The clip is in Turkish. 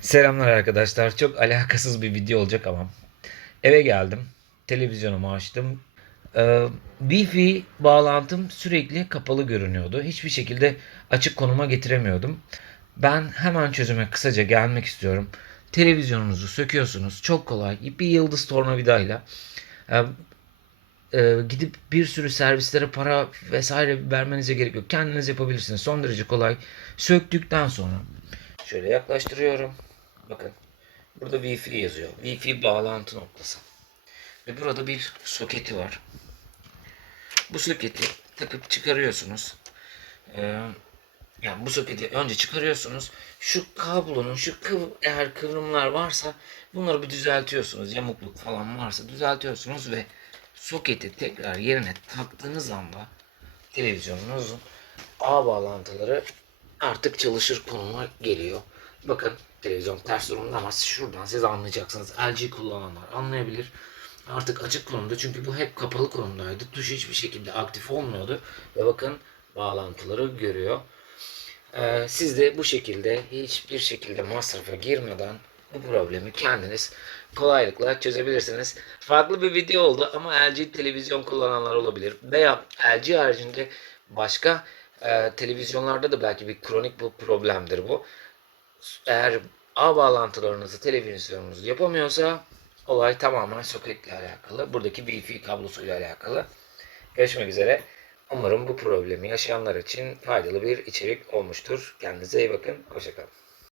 Selamlar arkadaşlar. Çok alakasız bir video olacak ama. Eve geldim. Televizyonumu açtım. Ee, Wi-Fi bağlantım sürekli kapalı görünüyordu. Hiçbir şekilde açık konuma getiremiyordum. Ben hemen çözüme kısaca gelmek istiyorum. Televizyonunuzu söküyorsunuz. Çok kolay. Bir yıldız tornavidayla. Ee, e, gidip bir sürü servislere para vesaire vermenize gerek yok. Kendiniz yapabilirsiniz. Son derece kolay. Söktükten sonra şöyle yaklaştırıyorum. Bakın. Burada Wi-Fi yazıyor. Wi-Fi bağlantı noktası. Ve burada bir soketi var. Bu soketi takıp çıkarıyorsunuz. Ee, yani bu soketi önce çıkarıyorsunuz. Şu kablonun şu kıv eğer kıvrımlar varsa bunları bir düzeltiyorsunuz. Yamukluk falan varsa düzeltiyorsunuz ve soketi tekrar yerine taktığınız anda televizyonunuzun ağ bağlantıları artık çalışır konuma geliyor. Bakın televizyon ters durumda ama şuradan siz anlayacaksınız. LG kullananlar anlayabilir. Artık açık konumda çünkü bu hep kapalı konumdaydı. Tuş hiçbir şekilde aktif olmuyordu. Ve bakın bağlantıları görüyor. Ee, siz de bu şekilde hiçbir şekilde masrafa girmeden bu problemi kendiniz kolaylıkla çözebilirsiniz. Farklı bir video oldu ama LG televizyon kullananlar olabilir. Veya LG haricinde başka e, televizyonlarda da belki bir kronik bu problemdir bu. Eğer ağ bağlantılarınızı televizyonunuz yapamıyorsa olay tamamen soketle alakalı. Buradaki Wi-Fi kablosuyla alakalı. Görüşmek üzere. Umarım bu problemi yaşayanlar için faydalı bir içerik olmuştur. Kendinize iyi bakın. Hoşçakalın.